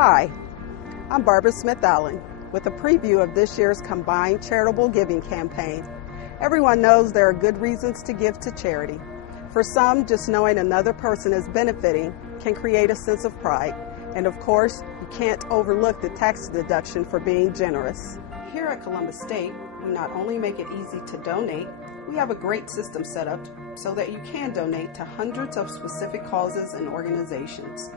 Hi, I'm Barbara Smith-Allen with a preview of this year's combined charitable giving campaign. Everyone knows there are good reasons to give to charity. For some, just knowing another person is benefiting can create a sense of pride. And of course, you can't overlook the tax deduction for being generous. Here at Columbus State, we not only make it easy to donate, we have a great system set up so that you can donate to hundreds of specific causes and organizations.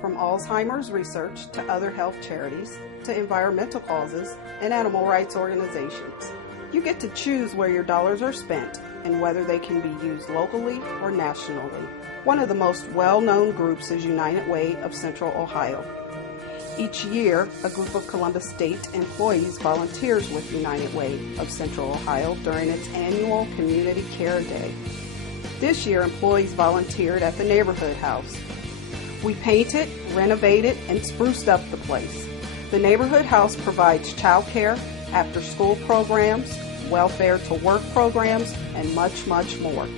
From Alzheimer's research to other health charities, to environmental causes and animal rights organizations. You get to choose where your dollars are spent and whether they can be used locally or nationally. One of the most well-known groups is United Way of Central Ohio. Each year, a group of Columbus State employees volunteers with United Way of Central Ohio during its annual Community Care Day. This year, employees volunteered at the neighborhood house. We painted, renovated, and spruced up the place. The neighborhood house provides child care, after-school programs, welfare to work programs, and much, much more.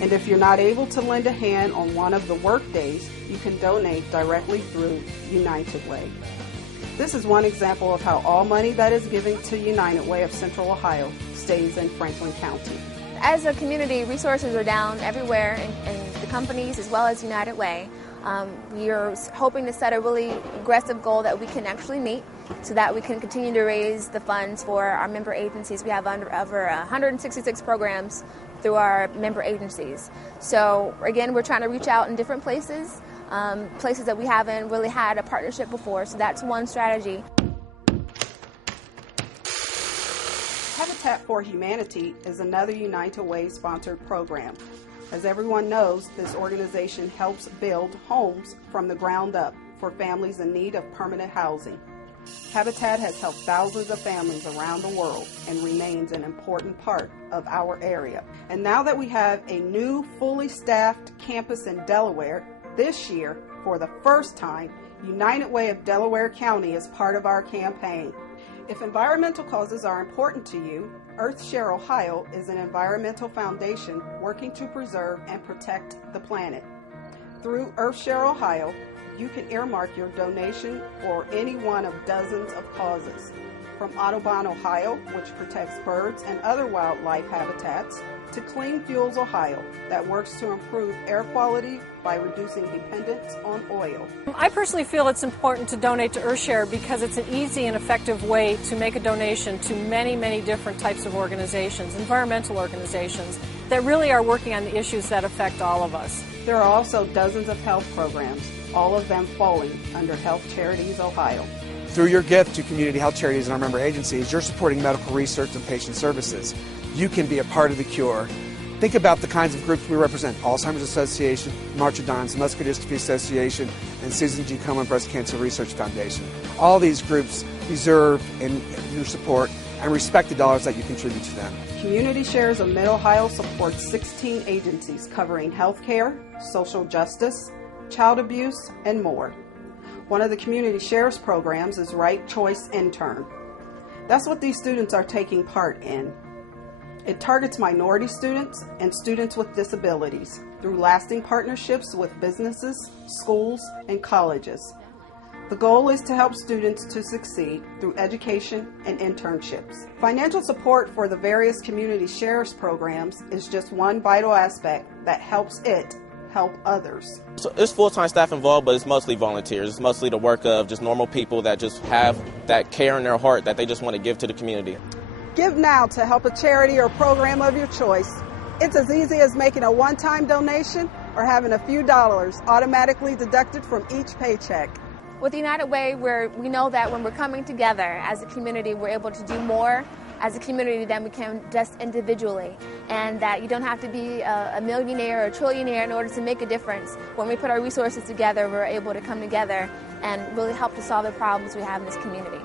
And if you're not able to lend a hand on one of the work days, you can donate directly through United Way. This is one example of how all money that is given to United Way of Central Ohio stays in Franklin County. As a community, resources are down everywhere in the companies as well as United Way. We are hoping to set a really aggressive goal that we can actually meet so that we can continue to raise the funds for our member agencies. We have over 166 programs through our member agencies. So again, we're trying to reach out in different places, places that we haven't really had a partnership before. So that's one strategy. Habitat for Humanity is another United Way sponsored program. As everyone knows, this organization helps build homes from the ground up for families in need of permanent housing. Habitat has helped thousands of families around the world and remains an important part of our area. And now that we have a new fully staffed campus in Delaware, this year, for the first time, United Way of Delaware County is part of our campaign. If environmental causes are important to you, EarthShare Ohio is an environmental foundation working to preserve and protect the planet. Through EarthShare Ohio, you can earmark your donation for any one of dozens of causes, from Audubon Ohio, which protects birds and other wildlife habitats, to Clean Fuels Ohio, that works to improve air quality by reducing dependence on oil. I personally feel it's important to donate to EarthShare because it's an easy and effective way to make a donation to many, many different types of organizations, environmental organizations, that really are working on the issues that affect all of us. There are also dozens of health programs, all of them falling under Health Charities Ohio. Through your gift to community health charities and our member agencies, you're supporting medical research and patient services. You can be a part of the cure. Think about the kinds of groups we represent: Alzheimer's Association, March of Dimes, Muscular Dystrophy Association, and Susan G. Komen Breast Cancer Research Foundation. All these groups deserve your support and respect the dollars that you contribute to them. Community Shares of Mid-Ohio supports 16 agencies covering health care, social justice, child abuse, and more. One of the Community Shares programs is Right Choice Intern. That's what these students are taking part in. It targets minority students and students with disabilities through lasting partnerships with businesses, schools, and colleges. The goal is to help students to succeed through education and internships. Financial support for the various Community Shares programs is just one vital aspect that helps it help others. So it's full-time staff involved, but it's mostly volunteers. It's mostly the work of just normal people that just have that care in their heart that they just want to give to the community. Give now to help a charity or program of your choice. It's as easy as making a one-time donation or having a few dollars automatically deducted from each paycheck. With United Way, we know that when we're coming together as a community, we're able to do more as a community than we can just individually, and that you don't have to be a millionaire or a trillionaire in order to make a difference. When we put our resources together, we're able to come together and really help to solve the problems we have in this community.